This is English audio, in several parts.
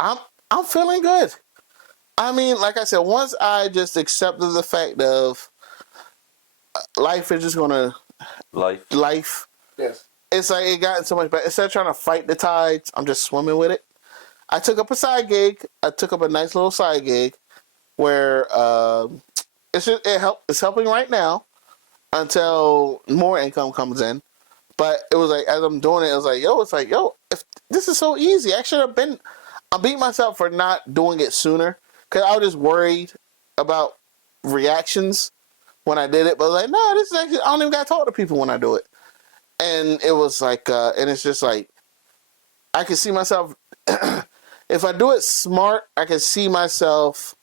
I'm feeling good. I mean, like I said, once I just accepted the fact of life is just gonna life. Yes. It's like it gotten so much better. Instead of trying to fight the tides, I'm just swimming with it. I took up a side gig. I took up a nice little side gig where it's helping right now until more income comes in. But it was like as I'm doing it, it was like yo, if this is so easy, I should have been. I beat myself for not doing it sooner because I was just worried about reactions when I did it. But I was like, no, this is actually I don't even got to talk to people when I do it. And it was like, and it's just like I can see myself. If I do it smart, I can see myself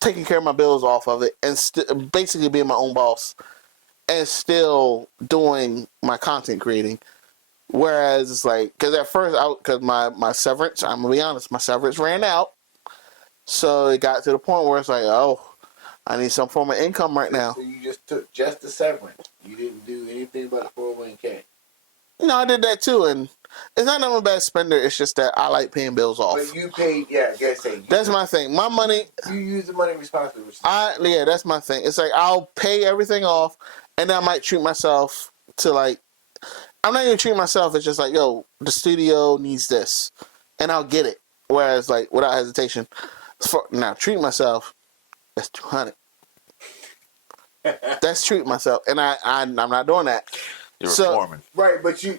taking care of my bills off of it and basically being my own boss and still doing my content creating. Whereas it's like, because at first, because my severance, I'm going to be honest, my severance ran out. So it got to the point where it's like, oh, I need some form of income right now. So you just took just the severance. You didn't do anything about the 401k. No, I did that too. And it's not that I'm a bad spender. It's just that I like paying bills off. But you paid, yeah, I guess say. That's my thing. My money. You use the money responsibly. Yeah, that's my thing. It's like I'll pay everything off, and then I might treat myself to like. I'm not even treating myself. It's just like, yo, the studio needs this, and I'll get it. Whereas, like, without hesitation, now treat myself. That's $200. That's treat myself, and I'm not doing that. You're reforming, right? But you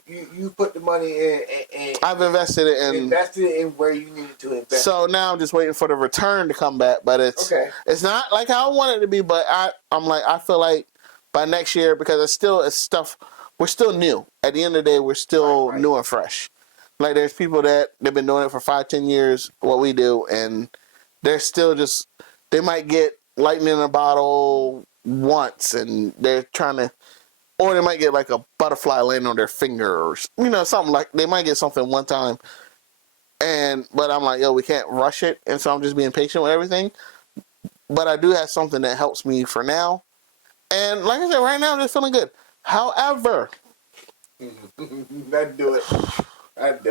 put the money in, and I've invested it in where you needed to invest. So now I'm just waiting for the return to come back, but it's not like how I want it to be. But I feel like by next year, because it's stuff. We're still new. At the end of the day, we're still new and fresh. Like there's people that they've been doing it for 5-10 years, what we do, and they're still just they might get lightning in a bottle once, and they're trying to. Or they might get like a butterfly landing on their finger or, something like, they might get something one time. But I'm like, yo, we can't rush it. And so I'm just being patient with everything. But I do have something that helps me for now. And like I said, right now I'm just feeling good. However. I'd do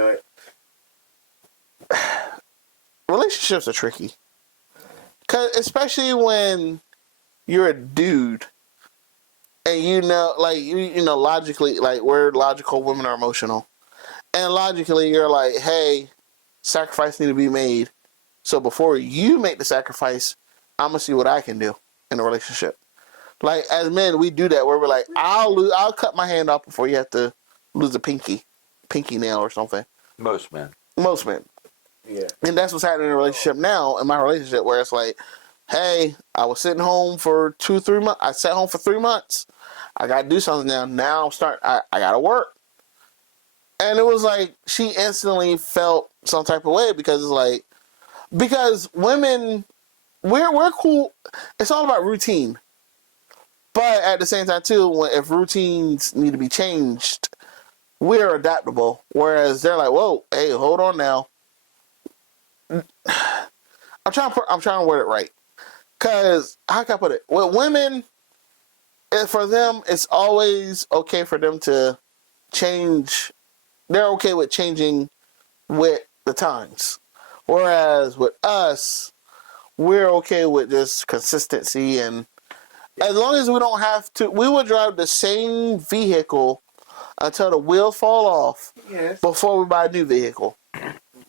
it. Relationships are tricky. 'Cause especially when you're a dude. And logically, like we're logical, women are emotional. And logically, you're like, hey, sacrifice need to be made. So before you make the sacrifice, I'm going to see what I can do in a relationship. Like, as men, we do that where we're like, I'll cut my hand off before you have to lose a pinky nail or something. Most men. Yeah. And that's what's happening in a relationship now, in my relationship, where it's like, hey, I was sitting home for 2-3 months. I sat home for 3 months. I got to do something now. Now I got to work. And it was like, she instantly felt some type of way because women, we're cool. It's all about routine. But at the same time, too, if routines need to be changed, we're adaptable. Whereas they're like, whoa, hey, hold on now. I'm trying to word it right. Because, how can I put it? With women, for them, it's always okay for them to change. They're okay with changing with the times. Whereas with us, we're okay with just consistency. And as long as we don't have to, we will drive the same vehicle until the wheels fall off before we buy a new vehicle.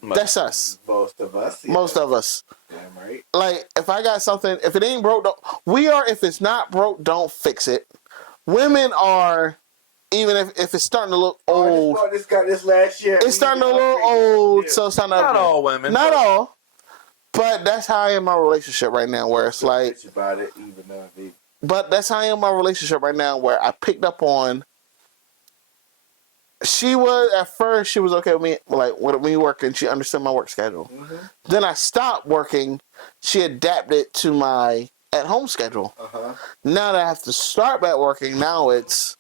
That's us. Most of us. Yeah. Most of us. Damn right. Like, if I got something, if it ain't broke, if it's not broke, don't fix it. Women are, even if it's starting to look old. This last year. It's starting to look old, so it's time to Not all women. Not all. But that's how I am in my relationship right now, where it's like. About it, even though but that's how I am in my relationship right now, where I picked up on. At first, she was okay with me, like, with me working. She understood my work schedule. Mm-hmm. Then I stopped working. She adapted to my at-home schedule. Uh-huh. Now that I have to start back working, now it's,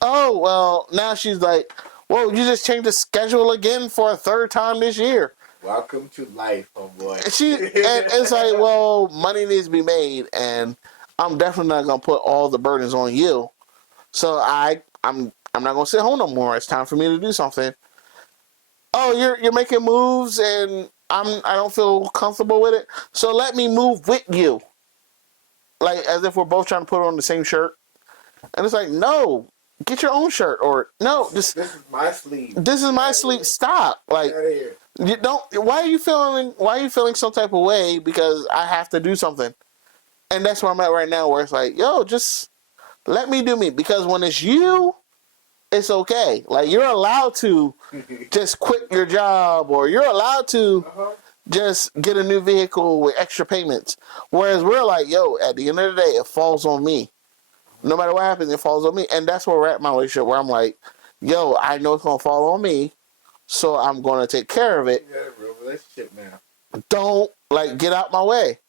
now she's like, whoa, you just changed the schedule again for a third time this year. Welcome to life, homeboy. And it's like, well, money needs to be made, and I'm definitely not going to put all the burdens on you. So I'm not going to sit home no more. It's time for me to do something. oh, you're making moves and I don't feel comfortable with it, so let me move with you. Like, as if we're both trying to put on the same shirt. And it's like, no, get your own shirt. Or, no, This is my sleeve. This is my sleeve. Stop. Like, you don't, why are you feeling some type of way because I have to do something? And that's where I'm at right now, where it's like, yo, just let me do me. Because when it's you, it's okay. Like, you're allowed to just quit your job, or you're allowed to just get a new vehicle with extra payments. Whereas we're like, yo, at the end of the day, it falls on me. No matter what happens, it falls on me. And that's where we're at in my relationship, where I'm like, yo, I know it's going to fall on me, so I'm going to take care of it. You got a real relationship now. Don't, like, get out my way.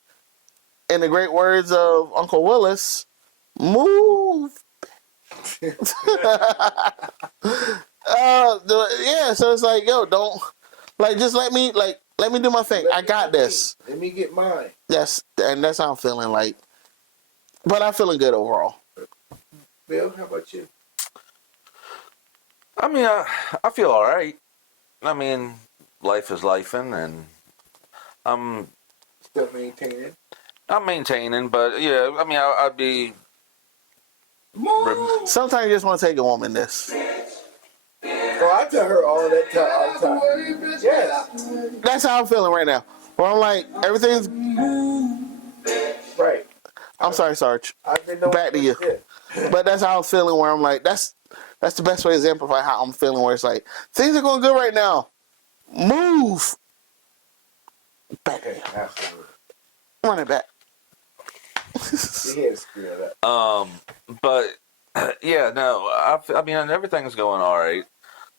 In the great words of Uncle Willis, move. Yeah, so it's like, yo, don't, like, just let me do my thing. I got this. Let me get mine. That's how I'm feeling, like, but I'm feeling good overall. Bill, how about you? I mean, I feel all right. I mean, life is lifing, and I'm Still maintaining. I'm maintaining, but yeah, I mean, I'd be. Sometimes you just want to take a woman this. Oh, I tell her all that time. All the time. Yes. That's how I'm feeling right now. Where I'm like, everything's right. I'm sorry, Sarge. I've been Back to you. But that's how I'm feeling, where I'm like, that's the best way to exemplify how I'm feeling, where it's like, things are going good right now. Move. Back to you. Absolutely. Run it back. Your head's screwed up. But yeah, no, I mean, everything's going all right.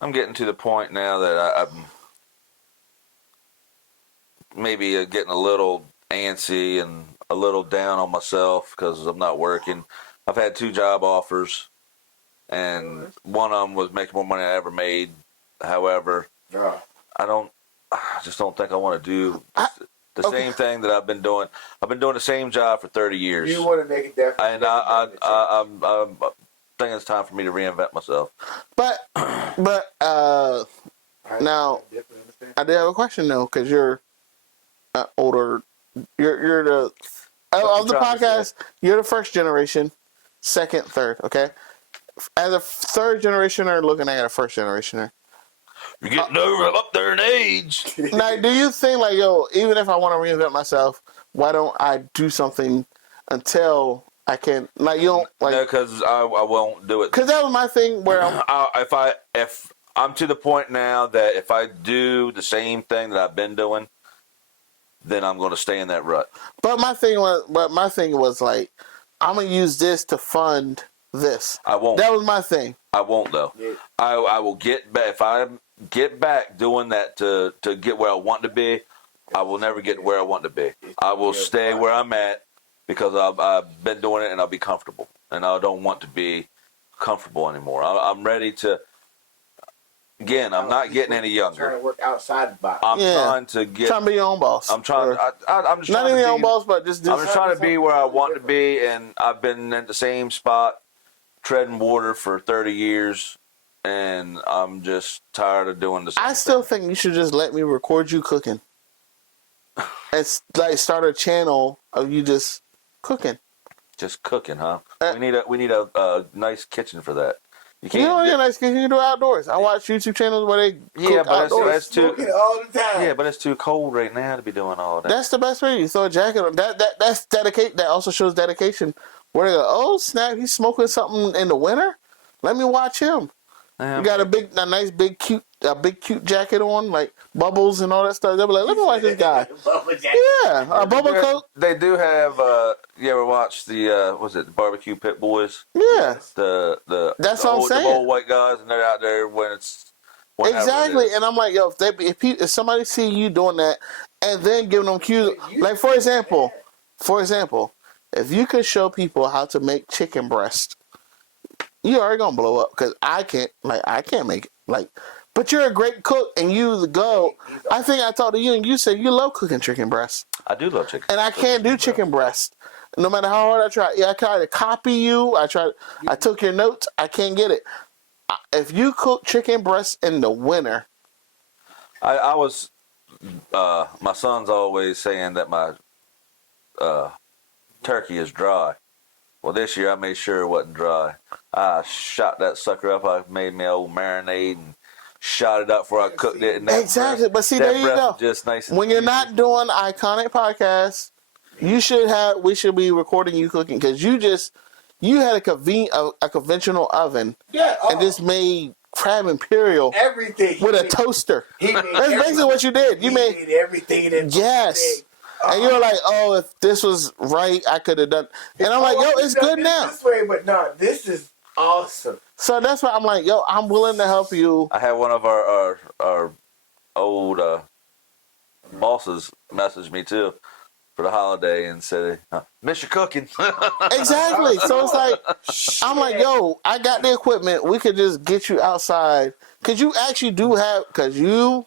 I'm getting to the point now that I'm maybe getting a little antsy and a little down on myself because I'm not working. I've had 2 job offers, and one of them was making more money than I ever made. However, I just don't think I want to do the same thing that I've been doing. I've been doing the same job for 30 years. You want to make it definitely. And I'm thinking it's time for me to reinvent myself. But now I did have a question though, because you're older. You're the of the podcast. You're the first generation, second, third. Okay, as a third generationer looking at a first generationer. You're getting up there in age. Now, do you think, like, yo, even if I want to reinvent myself, why don't I do something until I can, like, you don't, like... No, because I won't do it. Because that was my thing where if I'm to the point now that if I do the same thing that I've been doing, then I'm going to stay in that rut. But my thing was, like, I'm going to use this to fund this. I won't. That was my thing. I won't, though. Yeah. I will get back. If I get back doing that to get where I want to be, I will never get where I want to be. I will stay where I'm at because I've been doing it and I'll be comfortable. And I don't want to be comfortable anymore. I'm ready to... Again, I'm not getting any younger. Trying to work outside the box. I'm trying to be your own boss. I'm trying. I'm just not even your own boss, but just. I'm just trying to be where I want to be, and I've been in the same spot, treading water for 30 years, and I'm just tired of doing this. I still think you should just let me record you cooking. It's like start a channel of you just cooking. Just cooking, huh? We need a nice kitchen for that. You don't need a nice kitchen. You can do it outdoors. I watch YouTube channels where they cook outdoors. That's too all the time. Yeah, but it's too cold right now to be doing all that. That's the best way. You throw a jacket on. That's dedicate. That also shows dedication. Where they go, oh snap, he's smoking something in the winter. Let me watch him. You got a nice big cute jacket on, like bubbles and all that stuff. They'll be like, let me watch this guy. Yeah, a bubble coat. They do have. You ever watch the the Barbecue Pit Boys? Yeah. That's what I'm saying. The old white guys, and they're out there when it's exactly. And I'm like, yo, if somebody see you doing that, and then giving them cues, like for example, if you could show people how to make chicken breast, you already gonna blow up because I can't make it. But you're a great cook and you go. I think I talked to you and you said you love cooking chicken breast. I do love chicken. And I can't do chicken breast. No matter how hard I try. Yeah, I tried to copy you. I took your notes. I can't get it. If you cook chicken breast in the winter, I was my son's always saying that my turkey is dry. Well, this year I made sure it wasn't dry. I shot that sucker up. I made me an old marinade and shot it up before I cooked it. And that Exactly. But see, that there you breath go. was just nice and When you're juicy. not doing Iconic Podcast, we should be recording you cooking because you had a conventional oven and just made crab imperial everything with a toaster. He made That's basically what you did. You made everything in that yes. And you're like, oh, if this was right, I could have done. And I'm like, yo, it's good now. This way, but no, this is awesome. So that's why I'm like, yo, I'm willing to help you. I had one of our old bosses message me too for the holiday and said, "Miss your cooking." Exactly. So it's like, I'm like, yo, I got the equipment. We could just get you outside. Because you actually do have, because you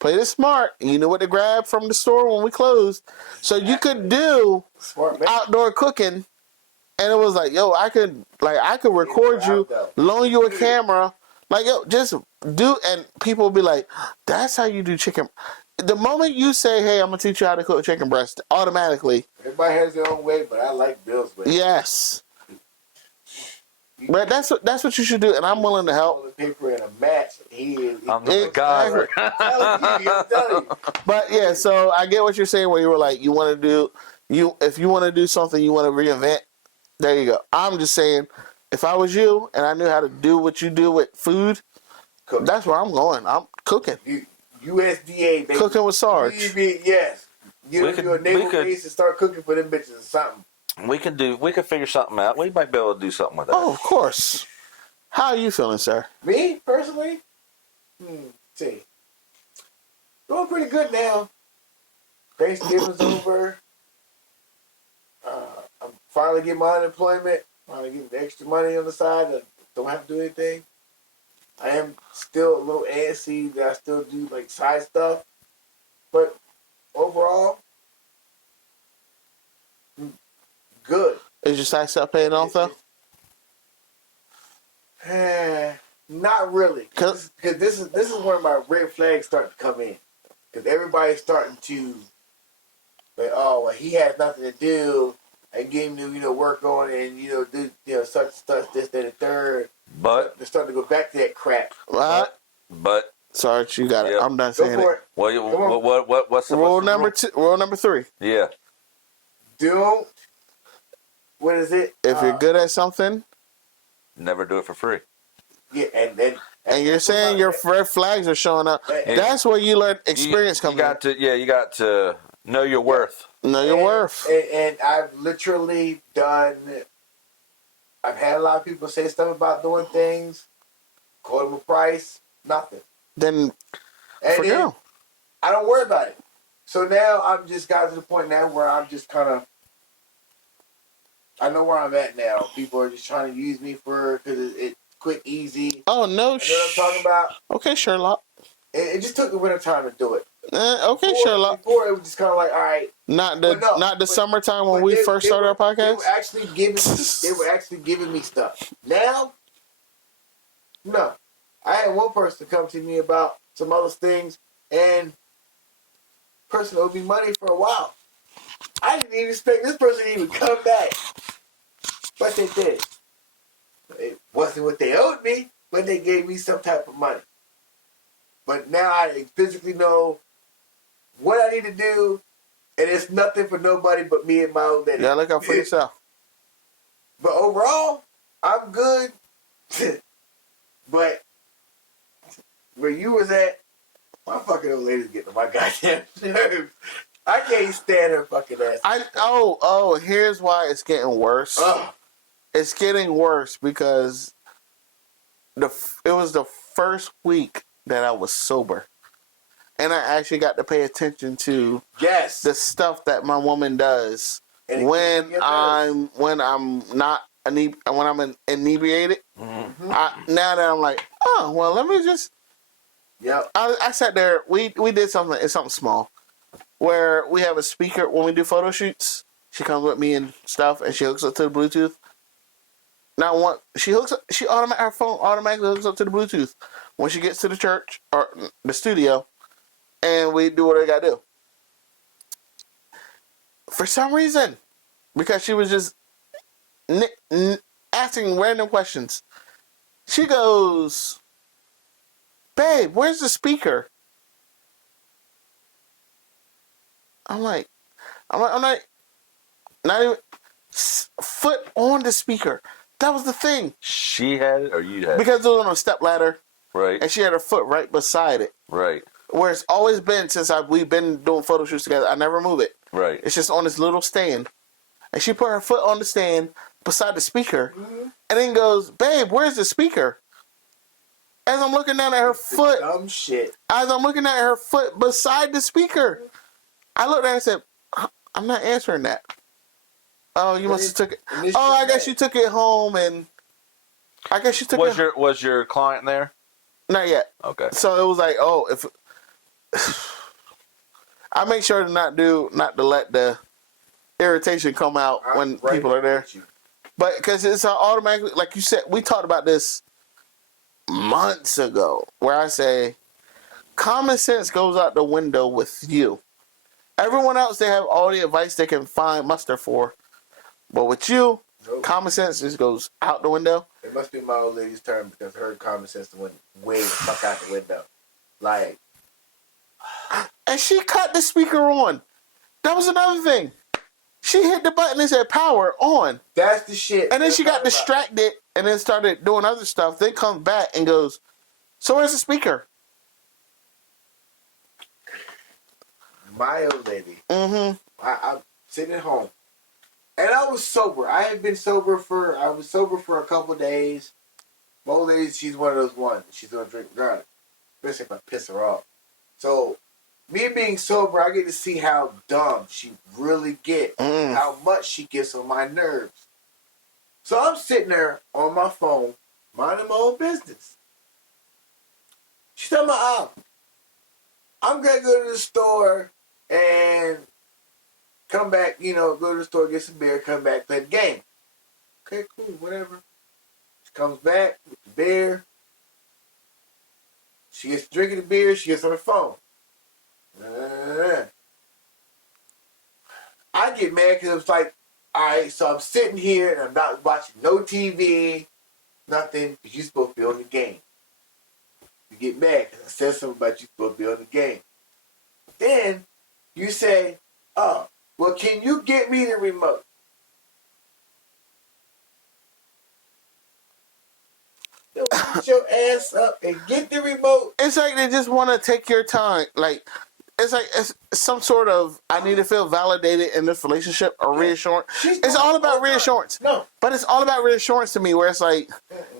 played it smart. You know what to grab from the store when we closed. So you could do outdoor cooking. And it was like, yo, I could record you, loan you a camera. Like, yo, just do, and people will be like, that's how you do chicken. The moment you say, hey, I'm going to teach you how to cook chicken breast, automatically. Everybody has their own way, but I like Bill's way. Yes. But that's what you should do, and I'm willing to help. Paper and a match. I'm the MacGyver. I'm telling you. But yeah, so I get what you're saying. Where you were like, you want to do if you want to do something, you want to reinvent. There you go. I'm just saying, if I was you and I knew how to do what you do with food, that's where I'm going. I'm cooking. USDA, baby. Cooking with Sarge. Yes. Get on your naval base and start cooking for them bitches or something. We could figure something out. We might be able to do something with that. Oh, of course. How are you feeling, sir? Me, personally? See. Doing pretty good now. Thanksgiving's over. I'm finally getting my unemployment. Finally getting the extra money on the side. I don't have to do anything. I am still a little antsy that I still do like side stuff. But overall, good. Is your side stuff paying off though? Not really. Because this is where my red flags start to come in. Because everybody's starting to like, oh, well, he has nothing to do. I gave him to work on and do such this, that, and third. But they're starting to go back to that crap. But Sarge, you got it. I'm done saying Go for it. What's the rule number 2? Rule number 3. Yeah. Don't. What is it? If you're good at something, never do it for free. Yeah, and you're saying your red flags are showing up. That's where you learn experience comes in. You got to know your worth. Know your worth. And I've literally done. I've had a lot of people say stuff about doing things, quote them a price, nothing. Then I don't worry about it. So now I'm just got to the point now where I'm just kind of. I know where I'm at now. People are just trying to use me because it's quick, easy. Oh, no. You know what I'm talking about? Okay, Sherlock. It just took the winter time to do it. Okay, Sherlock. Before it was just kind of like, all right. Not the summertime when we first started our podcast? They were actually giving me stuff. Now, no. I had one person come to me about some other things, and the person owed me money for a while. I didn't even expect this person to even come back. But they did. It wasn't what they owed me, but they gave me some type of money. But now I physically know what I need to do, and it's nothing for nobody but me and my own lady. Yeah, look out for yourself. But overall, I'm good. But where you was at, my fucking old lady's getting on my goddamn nerves. I can't stand her fucking ass. Here's why it's getting worse. It's getting worse because it was the first week that I was sober. And I actually got to pay attention to the stuff that my woman does when I'm inebriated. Mm-hmm. Now that I'm like, oh well, let me just. Yeah. I sat there. We did something. It's something small, where we have a speaker when we do photo shoots. She comes with me and stuff, and she hooks up to the Bluetooth. Now, her phone automatically hooks up to the Bluetooth when she gets to the church or the studio. and we do what I gotta do. For some reason, because she was just asking random questions, she goes, "Babe, where's the speaker?" I'm like, not even foot on the speaker. That was the thing. She had it or you had it? Because it was on a step ladder. Right. And she had her foot right beside it. Right. Where it's always been since we've been doing photo shoots together. I never move it. Right. It's just on this little stand. And she put her foot on the stand beside the speaker. Mm-hmm. And then goes, "Babe, where's the speaker?" As I'm looking down at her foot. Dumb shit. As I'm looking at her foot beside the speaker. I looked at her and said, "I'm not answering that." "Oh, you must have took it. Oh, I guess you took it home and I guess you took it. Was your client there? Not yet. Okay. So it was like, oh, if I make sure to not to let the irritation come out when people are there. But because it's automatically, like you said, we talked about this months ago, where I say common sense goes out the window with you. Everyone else, they have all the advice they can find muster for. But with you, common sense just goes out the window. It must be my old lady's turn because her common sense went way the fuck out the window. Like, and she cut the speaker on. That was another thing. She hit the button and said power on. That's the shit. And then she got distracted and then started doing other stuff. Then comes back and goes, "So where's the speaker?" My old lady. Mm-hmm. I'm sitting at home. And I was sober. I was sober for a couple of days. My old lady, she's one of those ones. She's gonna drink regardless. Especially if I piss her off. So me being sober, I get to see how dumb she really gets. How much she gets on my nerves. So I'm sitting there on my phone, minding my own business. She's talking about, I'm gonna go to the store and come back, go to the store, get some beer, come back, play the game. Okay, cool, whatever. She comes back with the beer. She gets drinking the beer, she gets on her phone. I get mad because it's like, alright, so I'm sitting here and I'm not watching no TV, nothing, because you're supposed to be on the game. You get mad because I said something about you supposed to be on the game. Then you say, "Oh, well, can you get me the remote?" Get your ass up and get the remote. It's like they just want to take your time. Like, it's some sort of, I need to feel validated in this relationship or reassurance. It's all about reassurance. No. But it's all about reassurance to me, where it's like,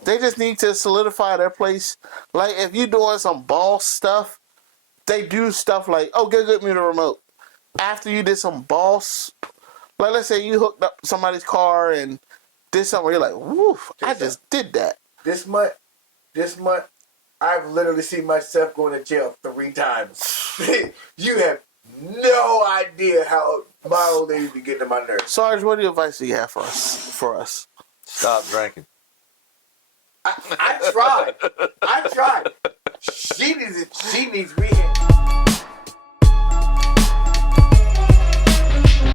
they just need to solidify their place. Like, if you're doing some boss stuff, they do stuff like, "Oh, get me the remote." After you did some boss, like, let's say you hooked up somebody's car and did something, you're like, "Woof, I just did that." This month, I've literally seen myself going to jail 3 times. You have no idea how my old lady be getting on my nerves. Sarge, what advice do you have for us? Stop drinking. I tried. She needs rehab.